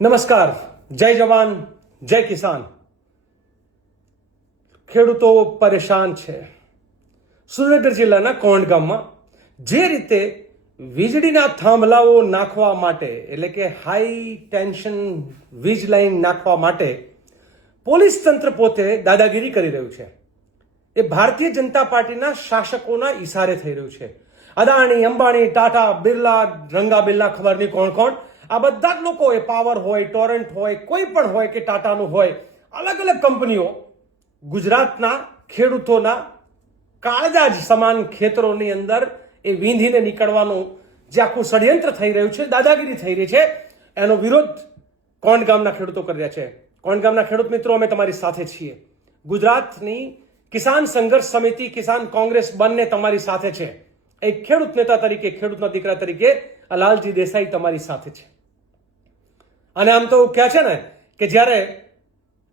નમસ્કાર, જય જવાન, જય કિસાન. ખેડૂતો પરેશાન છે. સુરેન્દ્રનગર જિલ્લાના કોંઢ ગામમાં જે રીતે વીજળીના થાંભલાઓ નાખવા માટે એટલે કે હાઈ ટેન્શન વીજ લાઈન નાખવા માટે પોલીસ તંત્ર પોતે દાદાગીરી કરી રહ્યું છે. એ ભારતીય જનતા પાર્ટીના શાસકોના ઈશારે થઈ રહ્યું છે. અદાણી, અંબાણી, ટાટા, બિરલા, રંગા બિરલા, ખબર નહીં કોણ કોણ, આ બધા જ લોકો, એ પાવર હોય, ટોરેન્ટ હોય, કોઈ પણ હોય કે ટાટાનું હોય, અલગ અલગ કંપનીઓ ગુજરાતના ખેડૂતોના કાળજા જ સમાન ખેતરોની અંદર એ વીંધીને નીકળવાનું જે આખું ષડયંત્ર થઈ રહ્યું છે, દાદાગીરી થઈ રહી છે, એનો વિરોધ કોંઢ ગામના ખેડૂતો કરી રહ્યા છે. કોંઢ ગામના ખેડૂત મિત્રો, અમે તમારી સાથે છીએ. ગુજરાતની કિસાન સંઘર્ષ સમિતિ, કિસાન કોંગ્રેસ બંને તમારી સાથે છે. એક ખેડૂત નેતા તરીકે, ખેડૂતના દીકરા તરીકે લાલજી દેસાઈ તમારી સાથે છે. અને આમ તો કહે છે ને કે જ્યારે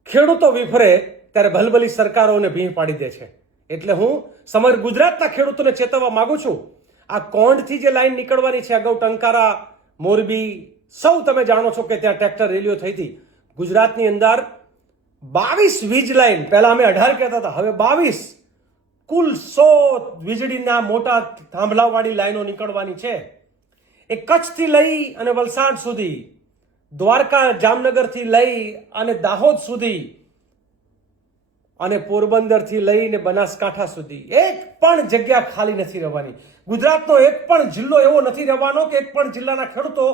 ખેડૂતો વિફરે ત્યારે ભલભલી સરકારોને ભીં પાડી દે છે. એટલે હું સમગ્ર ગુજરાતના ખેડૂતોને ચેતવવા માંગુ છું. આ કોંઢથી જે લાઈન નીકળવાની છે, અગાઉ ટંકારા, મોરબી, સૌ તમે જાણો છો કે ત્યાં ટ્રેક્ટર રેલીઓ થઈ હતી. ગુજરાતની અંદર 22 વીજ લાઈન, પહેલા અમે 18 કહેતા હતા, હવે 22 કુલ 100 વીજળીના મોટા થાંભલાવાળી લાઈનો નીકળવાની છે. એ કચ્છથી લઈ અને વલસાડ સુધી, દ્વારકા, જામનગરથી લઈ અને દાહોદ સુધી, અને પોરબંદરથી લઈને બનાસકાંઠા સુધી એક પણ જગ્યા ખાલી નથી રહેવાની. ગુજરાતનો એક પણ જિલ્લો એવો નથી રહેવાનો કે એક પણ જિલ્લાના ખેડૂતો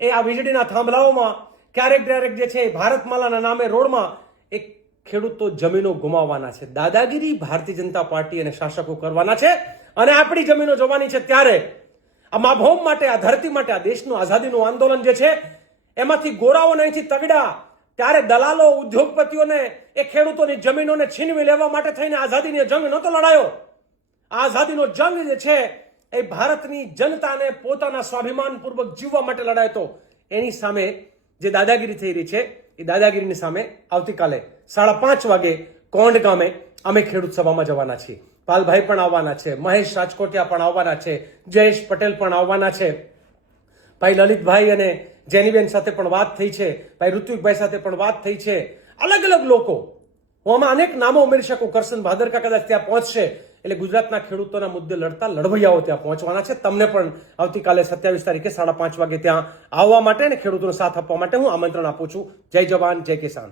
એ આ વીજળીના થાંભલાઓમાં ક્યારેક જે છે ભારતમાલાના નામે રોડમાં એક ખેડૂતો જમીનો ગુમાવવાના છે. દાદાગીરી ભારતીય જનતા પાર્ટી અને શાસકો કરવાના છે. અને આપણી જમીનો જોવાની છે ત્યારે આ માભોમ માટે, આ ધરતી માટે, આ દેશનું આઝાદીનું આંદોલન જે છે એમાંથી ગોરાઓને અહીંથી તગડા, ત્યારે દલાલો, ઉદ્યોગપતિઓને એ ખેડૂતોની જમીનોને છીનવી લેવા માટે થઈને આઝાદીનો જંગ નહોતો લડાયો. આઝાદીનો જંગ જે છે એ ભારતની જનતાને પોતાના સ્વાભિમાનપૂર્વક જીવવા માટે લડાયો હતો. એની સામે જે દાદાગીરી થઈ રહી છે, એ દાદાગીરીની સામે આવતીકાલે 5:30 વાગે કોંઢ ગામે અમે ખેડૂત સભામાં જવાના છીએ. પાલભાઈ પણ આવવાના છે, મહેશ રાજકોટિયા પણ આવવાના છે, જયેશ પટેલ પણ આવવાના છે, ભાઈ લલિતભાઈ અને જેનીબેન સાથે પણ વાત થઈ છે, ભાઈ ઋત્વિકભાઈ સાથે પણ વાત થઈ છે. અલગ અલગ લોકો, હું આમાં અનેક નામો ઉમેરી શકું. કરશન ભાદરકા કદાચ ત્યાં પહોંચશે. એટલે ગુજરાતના ખેડૂતોના મુદ્દે લડતા લડવૈયાઓ ત્યાં પહોંચવાના છે. તમને પણ આવતીકાલે 27 તારીખે 5:30 વાગે ત્યાં આવવા માટે અને ખેડૂતોનો સાથ આપવા માટે હું આમંત્રણ આપું છું. જય જવાન, જય કિસાન.